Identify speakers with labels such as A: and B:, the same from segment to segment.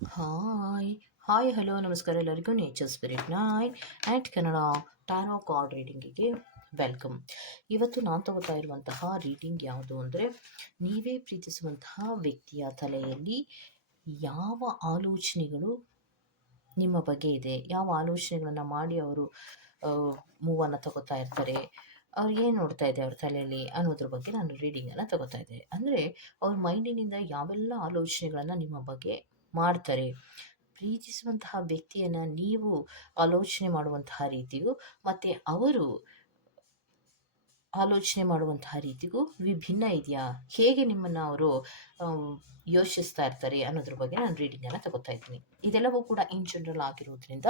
A: Hi hi hello ನಮಸ್ಕಾರ ಎಲ್ಲರಿಗೂ nature spirit ನಾಯ್ ಆ್ಯಟ್ ಕನ್ನಡ ಟ್ಯಾರೋ ಕಾರ್ಡ್ ರೀಡಿಂಗಿಗೆ ವೆಲ್ಕಮ್ ಇವತ್ತು ನಾನು ತಗೋತಾ ಇರುವಂತಹ ರೀಡಿಂಗ್ ಯಾವುದು ಅಂದರೆ ನೀವೇ ಪ್ರೀತಿಸುವಂತಹ ವ್ಯಕ್ತಿಯ ತಲೆಯಲ್ಲಿ ಯಾವ ಆಲೋಚನೆಗಳು ನಿಮ್ಮ ಬಗ್ಗೆ ಇದೆ? ಯಾವ ಆಲೋಚನೆಗಳನ್ನು ಮಾಡಿ ಅವರು ಮೂವನ್ನು ತಗೋತಾ ಇರ್ತಾರೆ? ಅವ್ರು ಏನು ನೋಡ್ತಾ ಇದೆ ಅವ್ರ ತಲೆಯಲ್ಲಿ ಅನ್ನೋದ್ರ ಬಗ್ಗೆ ನಾನು ರೀಡಿಂಗನ್ನು ತಗೋತಾ ಇದ್ದೆ. ಅಂದರೆ ಅವ್ರ ಮೈಂಡಿನಿಂದ ಯಾವೆಲ್ಲ ಆಲೋಚನೆಗಳನ್ನು ನಿಮ್ಮ ಬಗ್ಗೆ ಮಾಡ್ತಾರೆ. ಪ್ರೀತಿಸುವಂತಹ ವ್ಯಕ್ತಿಯನ್ನು ನೀವು ಆಲೋಚನೆ ಮಾಡುವಂತಹ ರೀತಿಗೂ ಮತ್ತು ಅವರು ಆಲೋಚನೆ ಮಾಡುವಂತಹ ರೀತಿಗೂ ವಿಭಿನ್ನ ಇದೆಯಾ? ಹೇಗೆ ನಿಮ್ಮನ್ನು ಅವರು ಯೋಚಿಸ್ತಾ ಇರ್ತಾರೆ ಅನ್ನೋದ್ರ ಬಗ್ಗೆ ನಾನು ರೀಡಿಂಗನ್ನು ತಗೋತಾ ಇದ್ದೀನಿ. ಇದೆಲ್ಲವೂ ಕೂಡ ಇನ್ ಜನರಲ್ ಆಗಿರೋದ್ರಿಂದ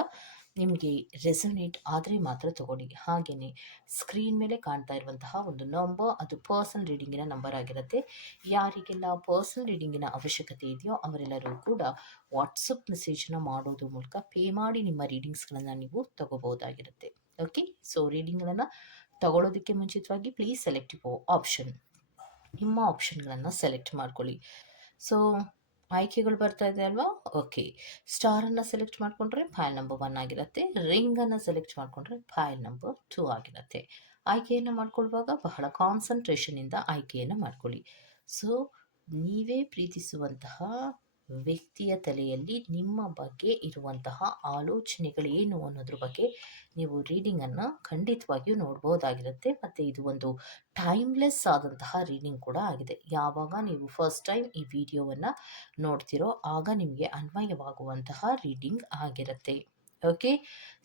A: ನಿಮಗೆ ರೆಸೊನೇಟ್ ಆದರೆ ಮಾತ್ರ ತಗೊಳ್ಳಿ. ಹಾಗೆಯೇ ಸ್ಕ್ರೀನ್ ಮೇಲೆ ಕಾಣ್ತಾ ಇರುವಂತಹ ಒಂದು ನಂಬರ್ ಅದು ಪರ್ಸನ್ ರೀಡಿಂಗಿನ ನಂಬರ್ ಆಗಿರುತ್ತೆ. ಯಾರಿಗೆಲ್ಲ ಪರ್ಸನಲ್ ರೀಡಿಂಗಿನ ಅವಶ್ಯಕತೆ ಇದೆಯೋ ಅವರೆಲ್ಲರೂ ಕೂಡ ವಾಟ್ಸಪ್ ಮೆಸೇಜನ್ನು ಮಾಡೋದ್ರ ಮೂಲಕ ಪೇ ಮಾಡಿ ನಿಮ್ಮ ರೀಡಿಂಗ್ಸ್ಗಳನ್ನು ನೀವು ತಗೋಬೋದಾಗಿರುತ್ತೆ ಓಕೆ ಸೊ ರೀಡಿಂಗ್ಗಳನ್ನು ತಗೊಳ್ಳೋದಕ್ಕೆ ಮುಂಚಿತವಾಗಿ ಪ್ಲೀಸ್ ಸೆಲೆಕ್ಟ್ ಆಪ್ಷನ್ ನಿಮ್ಮ ಆಪ್ಷನ್ಗಳನ್ನು ಸೆಲೆಕ್ಟ್ ಮಾಡ್ಕೊಳ್ಳಿ. ಸೊ ಆಯ್ಕೆಗಳು ಬರ್ತಾ ಇದೆ ಅಲ್ವಾ? ಓಕೆ. ಸ್ಟಾರನ್ನು ಸೆಲೆಕ್ಟ್ ಮಾಡಿಕೊಂಡ್ರೆ ಫೈಲ್ ನಂಬರ್ ಒನ್ ಆಗಿರುತ್ತೆ. ರಿಂಗನ್ನು ಸೆಲೆಕ್ಟ್ ಮಾಡಿಕೊಂಡ್ರೆ ಫೈಲ್ ನಂಬರ್ ಟೂ ಆಗಿರುತ್ತೆ. ಆಯ್ಕೆಯನ್ನು ಮಾಡ್ಕೊಳ್ಳುವಾಗ ಬಹಳ ಕಾನ್ಸಂಟ್ರೇಷನಿಂದ ಆಯ್ಕೆಯನ್ನು ಮಾಡ್ಕೊಳ್ಳಿ. ಸೊ, ನೀವೇ ಪ್ರೀತಿಸುವಂತಹ ವ್ಯಕ್ತಿಯ ತಲೆಯಲ್ಲಿ ನಿಮ್ಮ ಬಗ್ಗೆ ಇರುವಂತಹ ಆಲೋಚನೆಗಳೇನು ಅನ್ನೋದ್ರ ಬಗ್ಗೆ ನೀವು ರೀಡಿಂಗನ್ನು ಖಂಡಿತವಾಗಿಯೂ ನೋಡ್ಬೋದಾಗಿರುತ್ತೆ ಮತ್ತು ಇದು ಒಂದು ಟೈಮ್ಲೆಸ್ ಆದಂತಹ ರೀಡಿಂಗ್ ಕೂಡ ಆಗಿದೆ. ಯಾವಾಗ ನೀವು ಫಸ್ಟ್ ಟೈಮ್ ಈ ವಿಡಿಯೋವನ್ನು ನೋಡ್ತಿರೋ ಆಗ ನಿಮಗೆ ಅನ್ವಯವಾಗುವಂತಹ ರೀಡಿಂಗ್ ಆಗಿರುತ್ತೆ. ಓಕೆ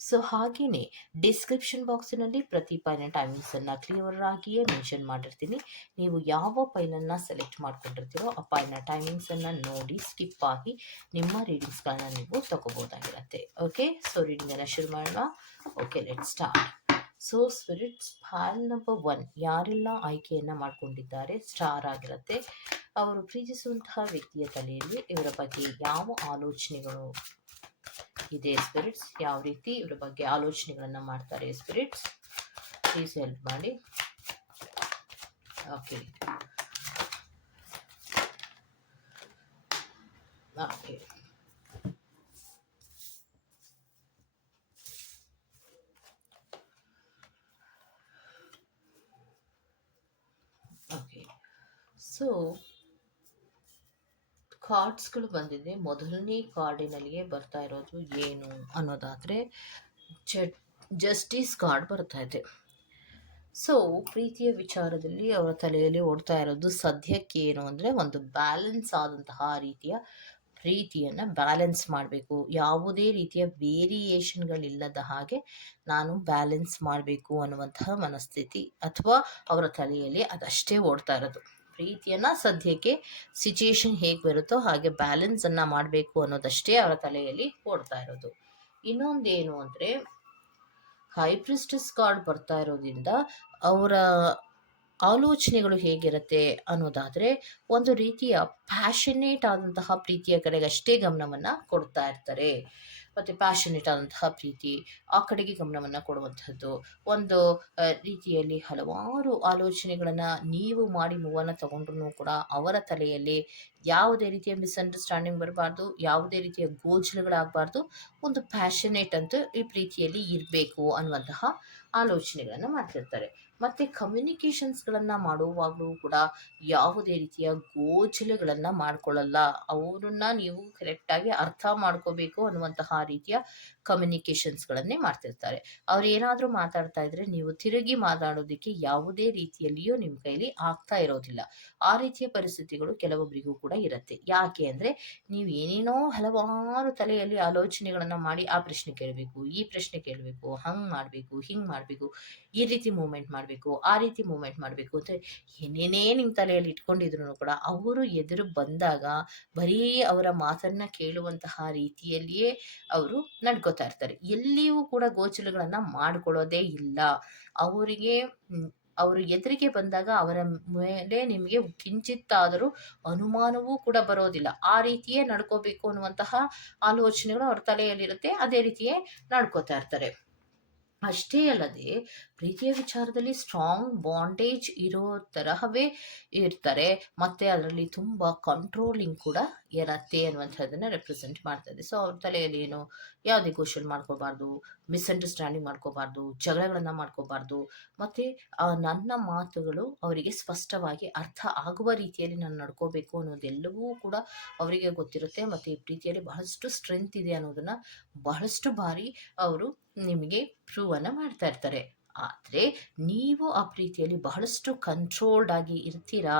A: ಸೊ ಹಾಗೆಯೇ ಡಿಸ್ಕ್ರಿಪ್ಷನ್ ಬಾಕ್ಸಿನಲ್ಲಿ ಪ್ರತಿ ಪೈನ ಟೈಮಿಂಗ್ಸನ್ನು ಕ್ಲಿಯರ್ ಆಗಿಯೇ ಮೆನ್ಷನ್ ಮಾಡಿರ್ತೀನಿ. ನೀವು ಯಾವ ಪೈನನ್ನು ಸೆಲೆಕ್ಟ್ ಮಾಡ್ಕೊಂಡಿರ್ತೀರೋ ಆ ಪೈನ ಟೈಮಿಂಗ್ಸನ್ನು ನೋಡಿ ಸ್ಕಿಪ್ ಆಗಿ ನಿಮ್ಮ ರೀಡಿಂಗ್ಸ್ಗಳನ್ನ ನೀವು ತಗೋಬೋದಾಗಿರುತ್ತೆ. ಓಕೆ ಸೊ ರೀಡಿಂಗನ್ನು ಶುರು ಮಾಡೋಣ. Okay let start so spirits pile number one ಯಾರೆಲ್ಲ ಆಯ್ಕೆಯನ್ನು ಮಾಡ್ಕೊಂಡಿದ್ದಾರೆ? ಸ್ಟಾರ್ ಆಗಿರುತ್ತೆ. ಅವರು ಪ್ರೀತಿಸುವಂತಹ ವ್ಯಕ್ತಿಯ ತಲೆಯಲ್ಲಿ ಇವರ ಬಗ್ಗೆ ಯಾವ ಆಲೋಚನೆಗಳು ಇದೆ ಸ್ಪಿರಿಟ್ಸ್ ಯಾವ ರೀತಿ ಇವರ ಬಗ್ಗೆ ಆಲೋಚನೆಗಳನ್ನು ಮಾಡ್ತಾರೆ ಸ್ಪಿರಿಟ್ಸ್ ಪ್ಲೀಸ್ ಹೆಲ್ಪ್ ಮಾಡಿ. ಓಕೆ ಓಕೆ ಓಕೆ ಸೊ ಕಾರ್ಡ್ಸ್ಗಳು ಬಂದಿದೆ. ಮೊದಲನೇ ಕಾರ್ಡಿನಲ್ಲಿಯೇ ಬರ್ತಾ ಇರೋದು ಏನು ಅನ್ನೋದಾದರೆ ಜಸ್ಟಿಸ್ ಕಾರ್ಡ್ ಬರ್ತಾ ಇದೆ. ಸೊ, ಪ್ರೀತಿಯ ವಿಚಾರದಲ್ಲಿ ಅವರ ತಲೆಯಲ್ಲಿ ಓಡ್ತಾ ಇರೋದು ಸದ್ಯಕ್ಕೆ ಏನು ಅಂದರೆ ಒಂದು ಬ್ಯಾಲೆನ್ಸ್ ಆದಂತಹ ರೀತಿಯ ಪ್ರೀತಿಯನ್ನು ಬ್ಯಾಲೆನ್ಸ್ ಮಾಡಬೇಕು. ಯಾವುದೇ ರೀತಿಯ ವೇರಿಯೇಷನ್ಗಳಿಲ್ಲದ ಹಾಗೆ ನಾನು ಬ್ಯಾಲೆನ್ಸ್ ಮಾಡಬೇಕು ಅನ್ನುವಂತಹ ಮನಸ್ಥಿತಿ ಅಥವಾ ಅವರ ತಲೆಯಲ್ಲಿ ಅದಷ್ಟೇ ಓಡ್ತಾ ಇರೋದು. ಪ್ರೀತಿಯನ್ನು ಸದ್ಯಕ್ಕೆ ಸಿಚುಯೇಷನ್ ಹೇಗೆ ಬರುತ್ತೋ ಹಾಗೆ ಬ್ಯಾಲೆನ್ಸನ್ನು ಮಾಡಬೇಕು ಅನ್ನೋದಷ್ಟೇ ಅವರ ತಲೆಯಲ್ಲಿ ಓಡ್ತಾ ಇರೋದು. ಇನ್ನೊಂದೇನು ಅಂದರೆ ಹೈಪ್ರಿಸ್ಟಿಸ್ ಕಾರ್ಡ್ ಬರ್ತಾ ಇರೋದ್ರಿಂದ ಅವರ ಆಲೋಚನೆಗಳು ಹೇಗಿರುತ್ತೆ ಅನ್ನೋದಾದರೆ, ಒಂದು ರೀತಿಯ ಪ್ಯಾಷನೇಟ್ ಆದಂತಹ ಪ್ರೀತಿಯ ಕಡೆಗೆ ಅಷ್ಟೇ ಗಮನವನ್ನು ಕೊಡ್ತಾ ಇರ್ತಾರೆ. ಮತ್ತು ಪ್ಯಾಷನೇಟ್ ಆದಂತಹ ಪ್ರೀತಿ, ಆ ಕಡೆಗೆ ಗಮನವನ್ನು ಕೊಡುವಂಥದ್ದು ಒಂದು ರೀತಿಯಲ್ಲಿ ಹಲವಾರು ಆಲೋಚನೆಗಳನ್ನು ನೀವು ಮಾಡಿ ಮೂವನ್ನು ತಗೊಂಡ್ರೂ ಕೂಡ ಅವರ ತಲೆಯಲ್ಲಿ ಯಾವುದೇ ರೀತಿಯ ಮಿಸ್ಅಂಡರ್ಸ್ಟ್ಯಾಂಡಿಂಗ್ ಬರಬಾರ್ದು, ಯಾವುದೇ ರೀತಿಯ ಗೋಚರಗಳಾಗಬಾರ್ದು ಒಂದು ಪ್ಯಾಷನೇಟ್ ಅಂತೂ ಈ ಪ್ರೀತಿಯಲ್ಲಿ ಇರಬೇಕು ಅನ್ನುವಂತಹ ಆಲೋಚನೆಗಳನ್ನು ಮಾಡ್ತಿರ್ತಾರೆ. ಮತ್ತು ಕಮ್ಯುನಿಕೇಷನ್ಸ್ಗಳನ್ನು ಮಾಡುವಾಗಲೂ ಕೂಡ ಯಾವುದೇ ರೀತಿಯ ಗೋಚಲೆಗಳನ್ನು ಮಾಡಿಕೊಳ್ಳಲ್ಲ. ಅವರನ್ನ ನೀವು ಕರೆಕ್ಟಾಗಿ ಅರ್ಥ ಮಾಡ್ಕೋಬೇಕು ಅನ್ನುವಂತಹ ರೀತಿಯ ಕಮ್ಯುನಿಕೇಷನ್ಸ್ಗಳನ್ನೇ ಮಾಡ್ತಿರ್ತಾರೆ. ಅವ್ರು ಏನಾದರೂ ಮಾತಾಡ್ತಾ ಇದ್ರೆ ನೀವು ತಿರುಗಿ ಮಾತಾಡೋದಕ್ಕೆ ಯಾವುದೇ ರೀತಿಯಲ್ಲಿಯೂ ನಿಮ್ಮ ಕೈಲಿ ಆಗ್ತಾ ಇರೋದಿಲ್ಲ. ಆ ರೀತಿಯ ಪರಿಸ್ಥಿತಿಗಳು ಕೆಲವೊಬ್ಬರಿಗೂ ಕೂಡ ಇರುತ್ತೆ. ಯಾಕೆ ಅಂದರೆ ನೀವು ಏನೇನೋ ಹಲವಾರು ತಲೆಯಲ್ಲಿ ಆಲೋಚನೆಗಳನ್ನು ಮಾಡಿ ಆ ಪ್ರಶ್ನೆ ಕೇಳಬೇಕು, ಈ ಪ್ರಶ್ನೆ ಕೇಳಬೇಕು, ಹಂಗೆ ಮಾಡಬೇಕು, ಹಿಂಗೆ ಮಾಡಬೇಕು, ಈ ರೀತಿ ಮೂಮೆಂಟ್ ಮಾಡಬೇಕು, ಆ ರೀತಿ ಮೂಮೆಂಟ್ ಮಾಡಬೇಕು ಅಂತ ಏನೇನೇ ನಿಮ್ಮ ತಲೆಯಲ್ಲಿ ಇಟ್ಕೊಂಡಿದ್ರು ಕೂಡ ಅವರು ಎದುರು ಬಂದಾಗ ಬರೀ ಅವರ ಮಾತನ್ನು ಕೇಳುವಂತಹ ರೀತಿಯಲ್ಲಿಯೇ ಅವರು ನಡ್ಕೋತಾ ಇರ್ತಾರೆ. ಎಲ್ಲಿಯೂ ಕೂಡ ಗೋಚಲುಗಳನ್ನು ಮಾಡಿಕೊಳ್ಳೋದೇ ಇಲ್ಲ. ಅವರಿಗೆ ಅವರು ಎದುರಿಗೆ ಬಂದಾಗ ಅವರ ಮೇಲೆ ನಿಮಗೆ ಕಿಂಚಿತ್ತಾದರೂ ಅನುಮಾನವೂ ಕೂಡ ಬರೋದಿಲ್ಲ. ಆ ರೀತಿಯೇ ನಡ್ಕೋಬೇಕು ಅನ್ನುವಂತಹ ಆಲೋಚನೆಗಳು ಅವ್ರ ತಲೆಯಲ್ಲಿರುತ್ತೆ. ಅದೇ ರೀತಿಯೇ ನಡ್ಕೋತಾ ಇರ್ತಾರೆ. ಅಷ್ಟೇ ಅಲ್ಲದೆ ಪ್ರೀತಿಯ ವಿಚಾರದಲ್ಲಿ ಸ್ಟ್ರಾಂಗ್ ಬಾಂಡೇಜ್ ಇರೋ ತರಹವೇ ಇರ್ತಾರೆ. ಮತ್ತೆ ಅದರಲ್ಲಿ ತುಂಬ ಕಂಟ್ರೋಲಿಂಗ್ ಕೂಡ ಇರತ್ತೆ ಅನ್ನುವಂಥದ್ದನ್ನು ರೆಪ್ರೆಸೆಂಟ್ ಮಾಡ್ತದೆ ಸೊ ಅವ್ರ ತಲೆಯಲ್ಲಿ ಏನು ಯಾವುದೇ ಕ್ವಶನ್ ಮಾಡ್ಕೋಬಾರ್ದು ಮಿಸ್ಅಂಡರ್ಸ್ಟ್ಯಾಂಡಿಂಗ್ ಮಾಡ್ಕೋಬಾರ್ದು, ಜಗಳಗಳನ್ನು ಮಾಡ್ಕೋಬಾರ್ದು, ಮತ್ತು ನನ್ನ ಮಾತುಗಳು ಅವರಿಗೆ ಸ್ಪಷ್ಟವಾಗಿ ಅರ್ಥ ಆಗುವ ರೀತಿಯಲ್ಲಿ ನಾನು ನಡ್ಕೋಬೇಕು ಅನ್ನೋದೆಲ್ಲವೂ ಕೂಡ ಅವರಿಗೆ ಗೊತ್ತಿರುತ್ತೆ. ಮತ್ತು ಈ ಪ್ರೀತಿಯಲ್ಲಿ ಬಹಳಷ್ಟು ಸ್ಟ್ರೆಂತ್ ಇದೆ ಅನ್ನೋದನ್ನು ಬಹಳಷ್ಟು ಬಾರಿ ಅವರು ನಿಮಗೆ ಪ್ರೂವನ್ನು ಮಾಡ್ತಾ ಇರ್ತಾರೆ. ಆದರೆ ನೀವು ಆ ಪ್ರೀತಿಯಲ್ಲಿ ಬಹಳಷ್ಟು ಕಂಟ್ರೋಲ್ಡ್ ಆಗಿ ಇರ್ತೀರಾ?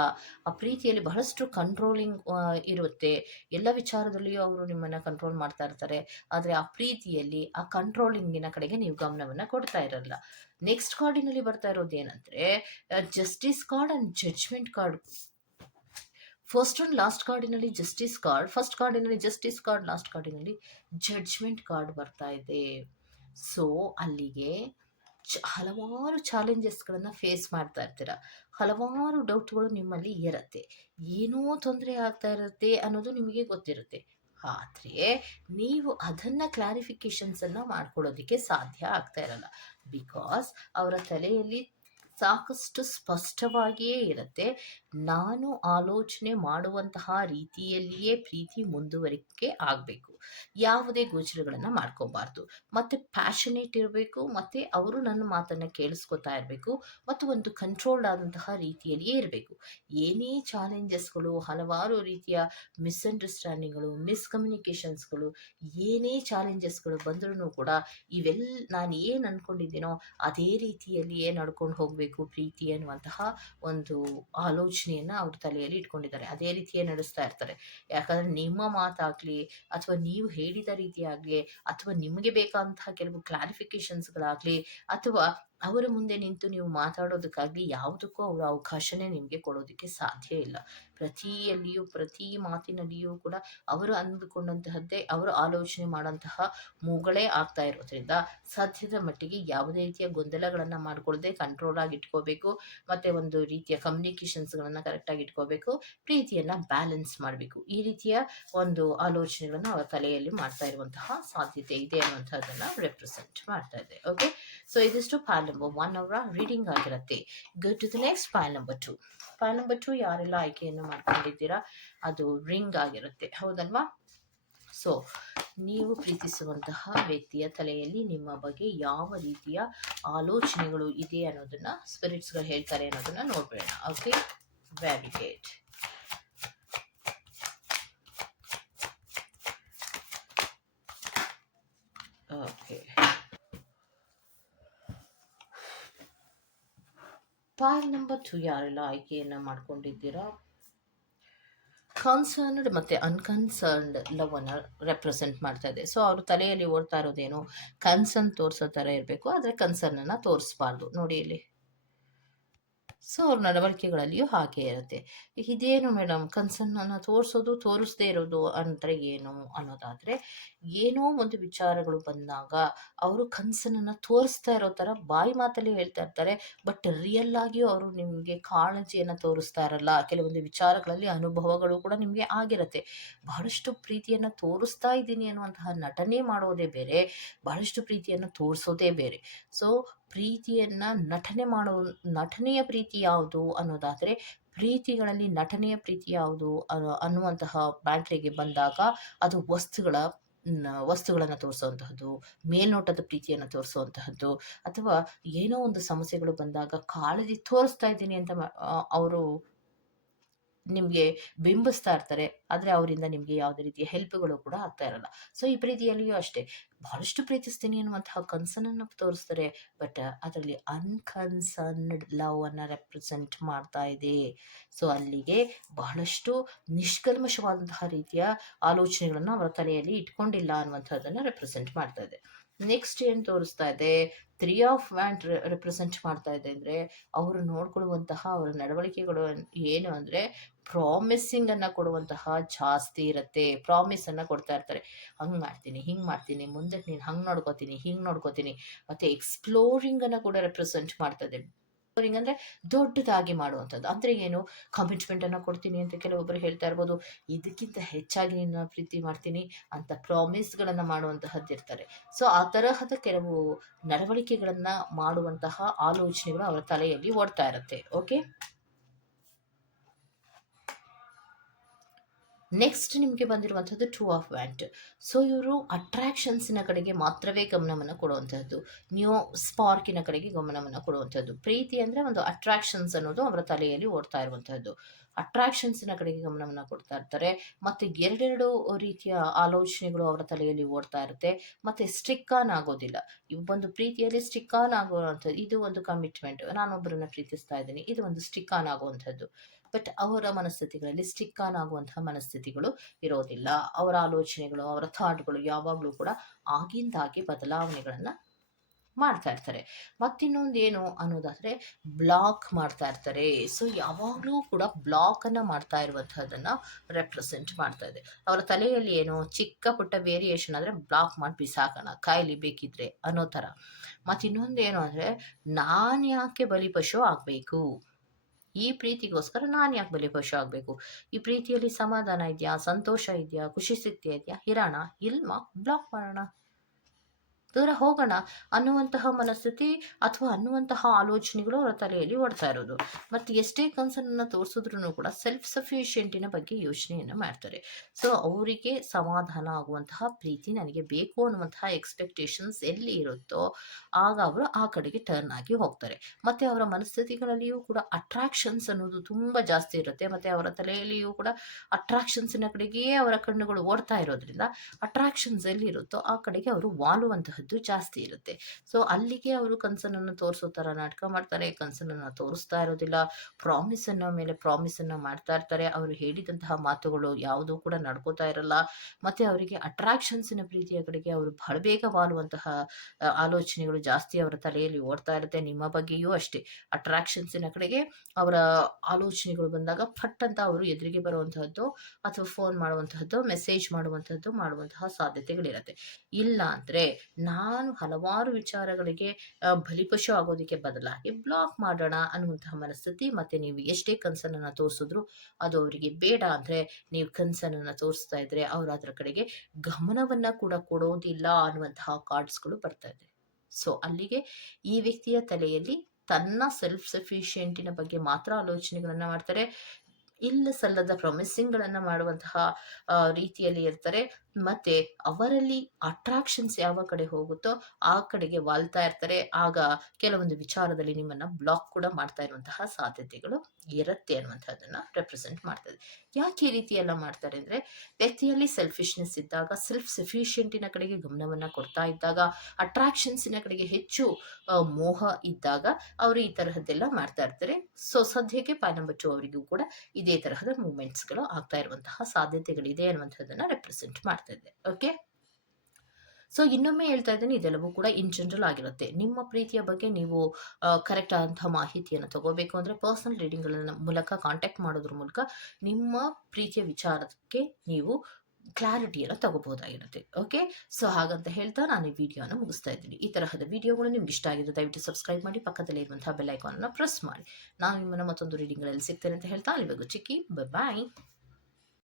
A: ಆ ಪ್ರೀತಿಯಲ್ಲಿ ಬಹಳಷ್ಟು ಕಂಟ್ರೋಲಿಂಗ್ ಇರುತ್ತೆ. ಎಲ್ಲ ವಿಚಾರದಲ್ಲಿಯೂ ಅವರು ನಿಮ್ಮನ್ನು ಕಂಟ್ರೋಲ್ ಮಾಡ್ತಾ ಇರ್ತಾರೆ. ಆದರೆ ಆ ಪ್ರೀತಿಯಲ್ಲಿ, ಆ ಕಂಟ್ರೋಲಿಂಗಿನ ಕಡೆಗೆ ನೀವು ಗಮನವನ್ನು ಕೊಡ್ತಾ ಇರಲ್ಲ. ನೆಕ್ಸ್ಟ್ ಕಾರ್ಡಿನಲ್ಲಿ ಬರ್ತಾ ಇರೋದು ಏನಂದರೆ justice card and judgement card first and last ಕಾರ್ಡಿನಲ್ಲಿ ಜಸ್ಟಿಸ್ ಕಾರ್ಡ್ ಫಸ್ಟ್ ಕಾರ್ಡಿನಲ್ಲಿ ಜಸ್ಟಿಸ್ ಕಾರ್ಡ್ ಲಾಸ್ಟ್ ಕಾರ್ಡಿನಲ್ಲಿ ಜಡ್ಜ್ಮೆಂಟ್ ಕಾರ್ಡ್ ಬರ್ತಾ ಇದೆ. ಸೊ ಅಲ್ಲಿಗೆ ಚ, ಹಲವಾರು ಚಾಲೆಂಜಸ್ಗಳನ್ನು ಫೇಸ್ ಮಾಡ್ತಾ ಇರ್ತೀರ. ಹಲವಾರು ಡೌಟ್ಗಳು ನಿಮ್ಮಲ್ಲಿ ಇರುತ್ತೆ. ಏನೋ ತೊಂದರೆ ಆಗ್ತಾ ಇರುತ್ತೆ ಅನ್ನೋದು ನಿಮಗೆ ಗೊತ್ತಿರುತ್ತೆ. ಆದರೆ, ನೀವು ಅದನ್ನು ಕ್ಲಾರಿಫಿಕೇಶನ್ಸನ್ನು ಮಾಡ್ಕೊಳ್ಳೋದಕ್ಕೆ ಸಾಧ್ಯ ಆಗ್ತಾ ಇರಲ್ಲ. ಬಿಕಾಸ್ ಅವರ ತಲೆಯಲ್ಲಿ ಸಾಕಷ್ಟು ಸ್ಪಷ್ಟವಾಗಿಯೇ ಇರುತ್ತೆ. ನಾನು ಆಲೋಚನೆ ಮಾಡುವಂತಹ ರೀತಿಯಲ್ಲಿಯೇ ಪ್ರೀತಿ ಮುಂದುವರಿಕೆ ಆಗಬೇಕು. ಯಾವುದೇ ಗೋಚರಗಳನ್ನು ಮಾಡ್ಕೋಬಾರ್ದು. ಮತ್ತು ಪ್ಯಾಷನೇಟ್ ಇರಬೇಕು, ಮತ್ತು ಅವರು ನನ್ನ ಮಾತನ್ನು ಕೇಳಿಸ್ಕೊತಾ ಇರಬೇಕು, ಮತ್ತು ಒಂದು ಕಂಟ್ರೋಲ್ಡ್ ಆದಂತಹ ರೀತಿಯಲ್ಲಿಯೇ ಇರಬೇಕು. ಏನೇ ಚಾಲೆಂಜಸ್ಗಳು ಹಲವಾರು ರೀತಿಯ ಮಿಸ್ಅಂಡರ್ಸ್ಟ್ಯಾಂಡಿಂಗ್ಗಳು ಮಿಸ್ಕಮ್ಯುನಿಕೇಷನ್ಸ್ಗಳು ಏನೇ ಚಾಲೆಂಜಸ್ಗಳು ಬಂದರೂ ಕೂಡ ಇವೆಲ್ಲ ನಾನು ಏನು ಅಂದ್ಕೊಂಡಿದ್ದೀನೋ ಅದೇ ರೀತಿಯಲ್ಲಿಯೇ ನಡ್ಕೊಂಡು ಹೋಗಬೇಕು ಪ್ರೀತಿ ಅನ್ನುವಂತಹ ಒಂದು ಆಲೋಚನೆಯನ್ನು ಅವ್ರ ತಲೆಯಲ್ಲಿ ಇಟ್ಕೊಂಡಿದ್ದಾರೆ. ಅದೇ ರೀತಿಯೇ ನಡೆಸ್ತಾ ಇರ್ತಾರೆ. ಯಾಕಂದ್ರೆ ನಿಮ್ಮ ಮಾತಾಗ್ಲಿ ಅಥವಾ ನೀವು ಹೇಳಿದ ರೀತಿಯಾಗ್ಲಿ ಅಥವಾ ನಿಮಗೆ ಬೇಕಾದಂತಹ ಕೆಲವು ಕ್ಲಾರಿಫಿಕೇಶನ್ಸ್ಗಳಾಗಲಿ ಅಥವಾ ಅವರ ಮುಂದೆ ನಿಂತು ನೀವು ಮಾತಾಡೋದಕ್ಕಾಗಿ ಯಾವುದಕ್ಕೂ ಅವರ ಅವಕಾಶನೇ ನಿಮಗೆ ಕೊಡೋದಕ್ಕೆ ಸಾಧ್ಯ ಇಲ್ಲ. ಪ್ರತಿಯಲ್ಲಿಯೂ, ಪ್ರತಿ ಮಾತಿನಲ್ಲಿಯೂ ಕೂಡ ಅವರು ಅಂದುಕೊಂಡಂತಹದ್ದೇ, ಅವರು ಆಲೋಚನೆ ಮಾಡೋಂತಹ ಮೂಗಳೇ ಆಗ್ತಾ ಇರೋದ್ರಿಂದ ಸದ್ಯದ ಮಟ್ಟಿಗೆ ಯಾವುದೇ ರೀತಿಯ ಗೊಂದಲಗಳನ್ನು ಮಾಡಿಕೊಳ್ಳದೆ ಕಂಟ್ರೋಲ್ ಆಗಿ ಇಟ್ಕೋಬೇಕು, ಮತ್ತು ಒಂದು ರೀತಿಯ ಕಮ್ಯುನಿಕೇಷನ್ಸ್ಗಳನ್ನು ಕರೆಕ್ಟಾಗಿ ಇಟ್ಕೋಬೇಕು, ಪ್ರೀತಿಯನ್ನು ಬ್ಯಾಲೆನ್ಸ್ ಮಾಡಬೇಕು. ಈ ರೀತಿಯ ಒಂದು ಆಲೋಚನೆಗಳನ್ನು ಅವರ ತಲೆಯಲ್ಲಿ ಮಾಡ್ತಾ ಇರುವಂತಹ ಸಾಧ್ಯತೆ ಇದೆ ಅನ್ನುವಂಥದ್ದನ್ನು ರೆಪ್ರೆಸೆಂಟ್ ಮಾಡ್ತಾ ಇದೆ ಓಕೆ ಸೊ ಇದಿಷ್ಟು ಫೈಲ್ ನಂಬರ್ ಒನ್ ಅವರ ರೀಡಿಂಗ್ ಆಗಿರುತ್ತೆ. Go to the next pile number two pile number two ಯಾರೆಲ್ಲ ಆಯ್ಕೆಯನ್ನು ಮಾಡ್ಕೊಂಡಿದ್ದೀರಾ? ಅದು ರಿಂಗ್ ಆಗಿರುತ್ತೆ. ಹೌದಲ್ವಾ? ಸೊ ನೀವು ಪ್ರೀತಿಸುವಂತಹ ವ್ಯಕ್ತಿಯ ತಲೆಯಲ್ಲಿ ನಿಮ್ಮ ಬಗ್ಗೆ ಯಾವ ರೀತಿಯ ಆಲೋಚನೆಗಳು ಇದೆ ಅನ್ನೋದನ್ನ ಸ್ಪಿರಿಟ್ಸ್ಗಳು ಹೇಳ್ತಾರೆ ಅನ್ನೋದನ್ನ ನೋಡ್ಬೇಡ. Okay validate okay pile number two ಯಾರೆಲ್ಲ ಆಯ್ಕೆಯನ್ನು ಮಾಡ್ಕೊಂಡಿದ್ದೀರಾ? ಕನ್ಸರ್ನ್ಡ್ ಮತ್ತು ಅನ್ಕನ್ಸರ್ನ್ಡ್ ಲವನ್ನು ರೆಪ್ರೆಸೆಂಟ್ ಮಾಡ್ತಾ ಇದೆ. ಸೊ ಅವರು ತಲೆಯಲ್ಲಿ ಓಡ್ತಾ ಇರೋದೇನು ಕನ್ಸರ್ನ್ ತೋರಿಸೋ ಥರ ಇರಬೇಕು, ಆದರೆ ಕನ್ಸರ್ನನ್ನು ತೋರಿಸ್ಬಾರ್ದು. ನೋಡಿ ಇಲ್ಲಿ. ಸೊ ಅವ್ರ ನಡವಳಿಕೆಗಳಲ್ಲಿಯೂ ಹಾಗೆ ಇರುತ್ತೆ. ಇದೇನು ಮೇಡಮ್ ಕನ್ಸರ್ನನ್ನು ತೋರಿಸೋದು, ತೋರಿಸದೇ ಇರೋದು ಅಂದರೆ ಏನು ಅನ್ನೋದಾದರೆ, ಏನೋ ಒಂದು ವಿಚಾರಗಳು ಬಂದಾಗ ಅವರು ಕನ್ಸರ್ನನ್ನು ತೋರಿಸ್ತಾ ಇರೋ ಥರ ಬಾಯಿ ಮಾತಲ್ಲಿ ಹೇಳ್ತಾ ಇರ್ತಾರೆ, ಬಟ್ ರಿಯಲ್ ಆಗಿಯೂ ಅವರು ನಿಮಗೆ ಕಾಳಜಿಯನ್ನು ತೋರಿಸ್ತಾ ಇರಲ್ಲ. ಕೆಲವೊಂದು ವಿಚಾರಗಳಲ್ಲಿ ಅನುಭವಗಳು ಕೂಡ ನಿಮಗೆ ಆಗಿರುತ್ತೆ. ಬಹಳಷ್ಟು ಪ್ರೀತಿಯನ್ನು ತೋರಿಸ್ತಾ ಇದ್ದೀನಿ ಅನ್ನುವಂತಹ ನಟನೆ ಮಾಡೋದೇ ಬೇರೆ, ಬಹಳಷ್ಟು ಪ್ರೀತಿಯನ್ನು ತೋರಿಸೋದೇ ಬೇರೆ. ಸೊ ಪ್ರೀತಿಯನ್ನು ನಟನೆ ಮಾಡೋ ನಟನೆಯ ಪ್ರೀತಿ ಯಾವುದು ಅನ್ನೋದಾದರೆ ಪ್ರೀತಿಗಳಲ್ಲಿ ನಟನೆಯ ಪ್ರೀತಿ ಯಾವುದು ಅನ್ನುವಂತಹ ಬ್ಯಾಟ್ರಿಗೆ ಬಂದಾಗ ಅದು ವಸ್ತುಗಳ ವಸ್ತುಗಳನ್ನು ತೋರಿಸುವಂತಹದ್ದು ಮೇಲ್ನೋಟದ ಪ್ರೀತಿಯನ್ನು ತೋರಿಸುವಂತಹದ್ದು ಅಥವಾ ಏನೋ ಒಂದು ಸಮಸ್ಯೆಗಳು ಬಂದಾಗ ಕಾಳಜಿ ತೋರಿಸ್ತಾ ಇದ್ದೀನಿ ಅಂತ ಅವರು ನಿಮಗೆ ಬಿಂಬಿಸ್ತಾ ಇರ್ತಾರೆ. ಆದರೆ ಅವರಿಂದ ನಿಮಗೆ ಯಾವುದೇ ರೀತಿಯ ಹೆಲ್ಪ್ಗಳು ಕೂಡ ಆಗ್ತಾ ಇರಲ್ಲ. ಸೊ, ಈ ಪ್ರೀತಿಯಲ್ಲಿಯೂ ಅಷ್ಟೇ. ಬಹಳಷ್ಟು ಪ್ರೀತಿಸ್ತೀನಿ ಅನ್ನುವಂತಹ ಕನ್ಸರ್ನನ್ನು ತೋರಿಸ್ತಾರೆ. ಬಟ್ ಅದರಲ್ಲಿ ಅನ್ಕನ್ಸರ್ನ್ಡ್ ಲವ್ ಅನ್ನು ರೆಪ್ರೆಸೆಂಟ್ ಮಾಡ್ತಾ ಇದೆ. ಸೊ, ಅಲ್ಲಿಗೆ ಬಹಳಷ್ಟು ನಿಷ್ಕಲ್ಮಶವಾದಂತಹ ರೀತಿಯ ಆಲೋಚನೆಗಳನ್ನು ಅವರ ತಲೆಯಲ್ಲಿ ಇಟ್ಕೊಂಡಿಲ್ಲ ಅನ್ನುವಂಥದ್ದನ್ನು ರೆಪ್ರೆಸೆಂಟ್ ಮಾಡ್ತಾ ಇದೆ. ನೆಕ್ಸ್ಟ್ ಏನು ತೋರಿಸ್ತಾ ಇದೆ? ತ್ರೀ ಆಫ್ ವ್ಯಾಂಟ್ ರೆಪ್ರೆಸೆಂಟ್ ಮಾಡ್ತಾ ಇದೆ. ಅಂದರೆ ಅವರು ನೋಡ್ಕೊಳ್ಳುವಂತಹ ಅವರ ನಡವಳಿಕೆಗಳು ಏನು ಅಂದರೆ ಪ್ರಾಮಿಸಿಂಗನ್ನು ಕೊಡುವಂತಹ ಜಾಸ್ತಿ ಇರುತ್ತೆ. ಅನ್ನ ಕೊಡ್ತಾ ಇರ್ತಾರೆ. ಹಂಗೆ ಮಾಡ್ತೀನಿ, ಹಿಂಗೆ ಮಾಡ್ತೀನಿ ಮುಂದಕ್ಕೆ ನೀನು ಹಂಗೆ ನೋಡ್ಕೋತೀನಿ, ಹಿಂಗೆ ನೋಡ್ಕೋತೀನಿ. ಮತ್ತೆ ಎಕ್ಸ್ಪ್ಲೋರಿಂಗ್ ಅನ್ನ ಕೂಡ ರೆಪ್ರೆಸೆಂಟ್ ಮಾಡ್ತದೆ. ಎಕ್ಸ್ಪ್ಲೋರಿಂಗ್ ಅಂದ್ರೆ ದೊಡ್ಡದಾಗಿ ಮಾಡುವಂಥದ್ದು. ಅಂದ್ರೆ ಏನು? ಕಮಿಟ್ಮೆಂಟ್ ಅನ್ನ ಕೊಡ್ತೀನಿ ಅಂತ ಕೆಲವೊಬ್ಬರು ಹೇಳ್ತಾ ಇರ್ಬೋದು. ಇದಕ್ಕಿಂತ ಹೆಚ್ಚಾಗಿ ನಿನ್ನ ಪ್ರೀತಿ ಮಾಡ್ತೀನಿ ಅಂತ ಪ್ರಾಮಿಸ್ಗಳನ್ನು ಮಾಡುವಂತಹದ್ದು ಇರ್ತಾರೆ. ಸೊ ಆ ತರಹದ ಕೆಲವು ನಡವಳಿಕೆಗಳನ್ನ ಮಾಡುವಂತಹ ಆಲೋಚನೆಗಳು ಅವರ ತಲೆಯಲ್ಲಿ ಓಡ್ತಾ ಇರುತ್ತೆ. ಓಕೆ ನೆಕ್ಸ್ಟ್ ನಿಮಗೆ ಬಂದಿರುವಂಥದ್ದು ಟೂ ಆಫ್ ವ್ಯಾಂಟ್ ಸೊ ಇವರು ಅಟ್ರಾಕ್ಷನ್ಸಿನ ಕಡೆಗೆ ಮಾತ್ರವೇ ಗಮನವನ್ನು ಕೊಡುವಂಥದ್ದು. ನ್ಯೂ ಸ್ಪಾರ್ಕಿನ ಕಡೆಗೆ ಗಮನವನ್ನು ಕೊಡುವಂಥದ್ದು. ಪ್ರೀತಿ ಅಂದರೆ ಒಂದು ಅಟ್ರಾಕ್ಷನ್ಸ್ ಅನ್ನೋದು ಅವರ ತಲೆಯಲ್ಲಿ ಓಡ್ತಾ ಇರುವಂಥದ್ದು. ಅಟ್ರಾಕ್ಷನ್ಸಿನ ಕಡೆಗೆ ಗಮನವನ್ನು ಕೊಡ್ತಾ ಇರ್ತಾರೆ. ಮತ್ತು ಎರಡೆರಡು ರೀತಿಯ ಆಲೋಚನೆಗಳು ಅವರ ತಲೆಯಲ್ಲಿ ಓಡ್ತಾ ಇರುತ್ತೆ. ಮತ್ತು ಸ್ಟಿಕ್ ಆನ್ ಆಗೋದಿಲ್ಲ. ಒಂದು ಪ್ರೀತಿಯಲ್ಲಿ ಸ್ಟಿಕ್ ಆನ್ ಆಗುವಂಥದ್ದು, ಇದು ಒಂದು ಕಮಿಟ್ಮೆಂಟ್ ನಾನೊಬ್ಬರನ್ನ ಪ್ರೀತಿಸ್ತಾ ಇದ್ದೀನಿ, ಇದು ಒಂದು ಸ್ಟಿಕ್ ಆನ್ ಆಗುವಂಥದ್ದು. ಬಟ್ ಅವರ ಮನಸ್ಥಿತಿಗಳಲ್ಲಿ ಸ್ಟಿಕ್ ಆನ್ ಆಗುವಂತಹ ಮನಸ್ಥಿತಿಗಳು ಇರೋದಿಲ್ಲ. ಅವರ ಆಲೋಚನೆಗಳು, ಅವರ ಥಾಟ್ಗಳು ಯಾವಾಗಲೂ ಕೂಡ ಆಗಿಂದಾಗಿ ಬದಲಾವಣೆಗಳನ್ನು ಮಾಡ್ತಾ ಇರ್ತಾರೆ. ಮತ್ತಿನ್ನೊಂದು ಏನು ಅನ್ನೋದಾದರೆ ಬ್ಲಾಕ್ ಮಾಡ್ತಾ ಇರ್ತಾರೆ. ಸೊ ಯಾವಾಗಲೂ ಕೂಡ ಬ್ಲಾಕನ್ನು ಮಾಡ್ತಾ ಇರುವಂತಹದನ್ನ ರೆಪ್ರೆಸೆಂಟ್ ಮಾಡ್ತಾ ಇದೆ. ಅವರ ತಲೆಯಲ್ಲಿ ಏನು ಚಿಕ್ಕ ಪುಟ್ಟ ವೇರಿಯೇಷನ್ ಆದರೆ ಬ್ಲಾಕ್ ಮಾಡಿ ಬಿಸಾಕೋಣ ಕಾಯಿಲೆ ಬೇಕಿದ್ರೆ ಅನ್ನೋ ಥರ. ಮತ್ತಿನ್ನೊಂದು ಏನು ಅಂದರೆ ನಾನು ಯಾಕೆ ಬಲಿಪಶು ಆಗಬೇಕು? ಈ ಪ್ರೀತಿಗೋಸ್ಕರ ನಾನು ಯಾಕೆ ಖುಷಿ ಆಗಬೇಕು? ಈ ಪ್ರೀತಿಯಲ್ಲಿ ಸಮಾಧಾನ ಇದೆಯಾ? ಸಂತೋಷ ಇದೆಯಾ? ಖುಷಿ ಸಿಗ್ತಾ ಇದೆಯಾ? ಇರೋಣ? ಇಲ್ವಾ? ಬ್ಲಾಕ್ ಮಾಡೋಣ. ದೂರ ಹೋಗೋಣ ಅನ್ನುವಂತಹ ಮನಸ್ಥಿತಿ ಅಥವಾ ಅನ್ನುವಂತಹ ಆಲೋಚನೆಗಳು ಅವರ ತಲೆಯಲ್ಲಿ ಓಡ್ತಾ ಇರೋದು. ಮತ್ತು ಎಷ್ಟೇ ಕನಸನ್ನು ತೋರಿಸಿದ್ರು ಕೂಡ ಸೆಲ್ಫ್ ಸಫಿಷಿಯೆಂಟಿನ ಬಗ್ಗೆ ಯೋಚನೆಯನ್ನು ಮಾಡ್ತಾರೆ. ಸೊ ಅವರಿಗೆ ಸಮಾಧಾನ ಆಗುವಂತಹ ಪ್ರೀತಿ ನನಗೆ ಬೇಕು ಅನ್ನುವಂತಹ ಎಕ್ಸ್ಪೆಕ್ಟೇಷನ್ಸ್ ಎಲ್ಲಿ ಇರುತ್ತೋ ಆಗ ಅವರು ಆ ಕಡೆಗೆ ಟರ್ನ್ ಆಗಿ ಹೋಗ್ತಾರೆ. ಮತ್ತು ಅವರ ಮನಸ್ಥಿತಿಗಳಲ್ಲಿಯೂ ಕೂಡ ಅಟ್ರಾಕ್ಷನ್ಸ್ ಅನ್ನೋದು ತುಂಬ ಜಾಸ್ತಿ ಇರುತ್ತೆ. ಮತ್ತು ಅವರ ತಲೆಯಲ್ಲಿಯೂ ಕೂಡ ಅಟ್ರಾಕ್ಷನ್ಸಿನ ಕಡೆಗೆ ಅವರ ಕಣ್ಣುಗಳು ಓಡ್ತಾ ಇರೋದ್ರಿಂದ ಅಟ್ರಾಕ್ಷನ್ಸ್ ಎಲ್ಲಿರುತ್ತೋ ಆ ಕಡೆಗೆ ಅವರು ವಾಲುವಂತಹದ್ದು ಜಾಸ್ತಿ ಇರುತ್ತೆ. ಸೊ ಅಲ್ಲಿಗೆ ಅವರು ಕನಸನ್ನು ತೋರಿಸೋ ಥರ ನಾಟಕ ಮಾಡ್ತಾರೆ, ಕನಸನ್ನು ತೋರಿಸ್ತಾ ಇರೋದಿಲ್ಲ. ಪ್ರಾಮಿಸನ್ನು ಮೇಲೆ ಪ್ರಾಮಿಸನ್ನು ಮಾಡ್ತಾ ಇರ್ತಾರೆ. ಅವರು ಹೇಳಿದಂತಹ ಮಾತುಗಳು ಯಾವುದೂ ಕೂಡ ನಡ್ಕೋತಾ ಇರಲ್ಲ. ಮತ್ತು ಅವರಿಗೆ ಅಟ್ರಾಕ್ಷನ್ಸಿನ ಪ್ರೀತಿಯ ಕಡೆಗೆ ಅವರು ಬಹಳ ಬೇಗ ವಾಲುವಂತಹ ಆಲೋಚನೆಗಳು ಜಾಸ್ತಿ ಅವರ ತಲೆಯಲ್ಲಿ ಓಡ್ತಾ ಇರುತ್ತೆ. ನಿಮ್ಮ ಬಗ್ಗೆಯೂ ಅಷ್ಟೇ. ಅಟ್ರಾಕ್ಷನ್ಸಿನ ಕಡೆಗೆ ಅವರ ಆಲೋಚನೆಗಳು ಬಂದಾಗ ಫಟ್ ಅಂತ ಅವರು ಎದುರಿಗೆ ಬರುವಂತಹದ್ದು ಅಥವಾ ಫೋನ್ ಮಾಡುವಂತಹದ್ದು ಮೆಸೇಜ್ ಮಾಡುವಂತಹದ್ದು ಮಾಡುವಂತಹ ಸಾಧ್ಯತೆಗಳಿರುತ್ತೆ. ಇಲ್ಲ ಅಂದರೆ ನಾನು ಹಲವಾರು ವಿಚಾರಗಳಿಗೆ ಬಲಿಪಶು ಆಗೋದಕ್ಕೆ ಬದಲಾಗಿ ಬ್ಲಾಕ್ ಮಾಡೋಣ ಅನ್ನುವಂತಹ ಮನಸ್ಥಿತಿ ಮತ್ತು ನೀವು ಎಷ್ಟೇ ಕನಸನ್ನು ತೋರಿಸಿದ್ರು ಅದು ಅವರಿಗೆ ಬೇಡ ಅಂದರೆ ನೀವು ಕನಸನ್ನು ತೋರಿಸ್ತಾ ಇದ್ರೆ ಅವರು ಅದರ ಕಡೆಗೆ ಗಮನವನ್ನು ಕೂಡ ಕೊಡೋದಿಲ್ಲ ಅನ್ನುವಂತಹ ಕಾರ್ಡ್ಸ್ಗಳು ಬರ್ತಾ ಇದೆ. ಸೊ ಅಲ್ಲಿಗೆ ಈ ವ್ಯಕ್ತಿಯ ತಲೆಯಲ್ಲಿ ತನ್ನ ಸೆಲ್ಫ್ ಸಫಿಷಿಯೆಂಟಿನ ಬಗ್ಗೆ ಮಾತ್ರ ಆಲೋಚನೆಗಳನ್ನು ಮಾಡ್ತಾರೆ. ಇಲ್ಲ ಸಲ್ಲದ ಪ್ರೊಮಿಸಿಂಗ್ಗಳನ್ನು ಮಾಡುವಂತಹ ರೀತಿಯಲ್ಲಿ ಇರ್ತಾರೆ. ಮತ್ತೆ ಅವರಲ್ಲಿ ಅಟ್ರಾಕ್ಷನ್ಸ್ ಯಾವ ಕಡೆ ಹೋಗುತ್ತೋ ಆ ಕಡೆಗೆ ವಾಲ್ತಾ ಇರ್ತಾರೆ. ಆಗ ಕೆಲವೊಂದು ವಿಚಾರದಲ್ಲಿ ನಿಮ್ಮನ್ನ ಬ್ಲಾಕ್ ಕೂಡ ಮಾಡ್ತಾ ಇರುವಂತಹ ಸಾಧ್ಯತೆಗಳು ಇರುತ್ತೆ ಅನ್ನುವಂಥದ್ದನ್ನ ರೆಪ್ರೆಸೆಂಟ್ ಮಾಡ್ತದೆ. ಯಾಕೆ ಈ ರೀತಿ ಎಲ್ಲ ಮಾಡ್ತಾರೆ ಅಂದ್ರೆ ವ್ಯಕ್ತಿಯಲ್ಲಿ ಸೆಲ್ಫಿಶ್ನೆಸ್ ಇದ್ದಾಗ ಸೆಲ್ಫ್ ಸಫಿಷಿಯೆಂಟಿನ ಕಡೆಗೆ ಗಮನವನ್ನ ಕೊಡ್ತಾ ಇದ್ದಾಗ ಅಟ್ರಾಕ್ಷನ್ಸಿನ ಕಡೆಗೆ ಹೆಚ್ಚು ಮೋಹ ಇದ್ದಾಗ ಅವರು ಈ ತರಹದ್ದೆಲ್ಲ ಮಾಡ್ತಾ ಇರ್ತಾರೆ. ಸೊ ಸದ್ಯಕ್ಕೆ ಟು ಅವರಿಗೂ ಕೂಡ ಇದೇ ತರಹದ ಮೂಮೆಂಟ್ಸ್ಗಳು ಆಗ್ತಾ ಇರುವಂತಹ ಸಾಧ್ಯತೆಗಳಿದೆ ಅನ್ನುವಂಥದ್ದನ್ನ ರೆಪ್ರೆಸೆಂಟ್ ಮಾಡ್ತಾ ಇದೆ ಓಕೆ ಸೊ ಇನ್ನೊಮ್ಮೆ ಹೇಳ್ತಾ ಇದ್ದೀನಿ, ಇದೆಲ್ಲವೂ ಕೂಡ ಇನ್ ಜನರಲ್ ಆಗಿರುತ್ತೆ. ನಿಮ್ಮ ಪ್ರೀತಿಯ ಬಗ್ಗೆ ನೀವು ಕರೆಕ್ಟ್ ಆದಂತಹ ಮಾಹಿತಿಯನ್ನು ತಗೋಬೇಕು ಅಂದರೆ ಪರ್ಸನಲ್ ರೀಡಿಂಗ್ಗಳ ಮೂಲಕ ಕಾಂಟ್ಯಾಕ್ಟ್ ಮಾಡೋದ್ರ ಮೂಲಕ ನಿಮ್ಮ ಪ್ರೀತಿಯ ವಿಚಾರಕ್ಕೆ ನೀವು ಕ್ಲಾರಿಟಿಯನ್ನು ತಗೋಬಹುದಾಗಿರುತ್ತೆ ಓಕೆ ಸೊ ಹಾಗಂತ ಹೇಳ್ತಾ ನಾನು ಈ ವಿಡಿಯೋನ ಮುಗಿಸ್ತಾ ಇದ್ದೀನಿ. ಈ ತರಹದ ವಿಡಿಯೋಗಳು ನಿಮ್ಗೆ ಇಷ್ಟ ಆಗಿದೆ ದಯವಿಟ್ಟು ಸಬ್ಸ್ಕ್ರೈಬ್ ಮಾಡಿ, ಪಕ್ಕದಲ್ಲಿ ಇರುವಂತಹ ಬೆಲ್ ಐಕಾನನ್ನು ಪ್ರೆಸ್ ಮಾಡಿ. ನಾನು ನಿಮ್ಮನ್ನು ಮತ್ತೊಂದು ರೀಡಿಂಗ್ಗಳಲ್ಲಿ ಸಿಗ್ತೇನೆ ಅಂತ ಹೇಳ್ತಾ, ಅಲ್ಲಿವರೆಗೂ ಚಿಕ್ಕಿ ಬಾಯ್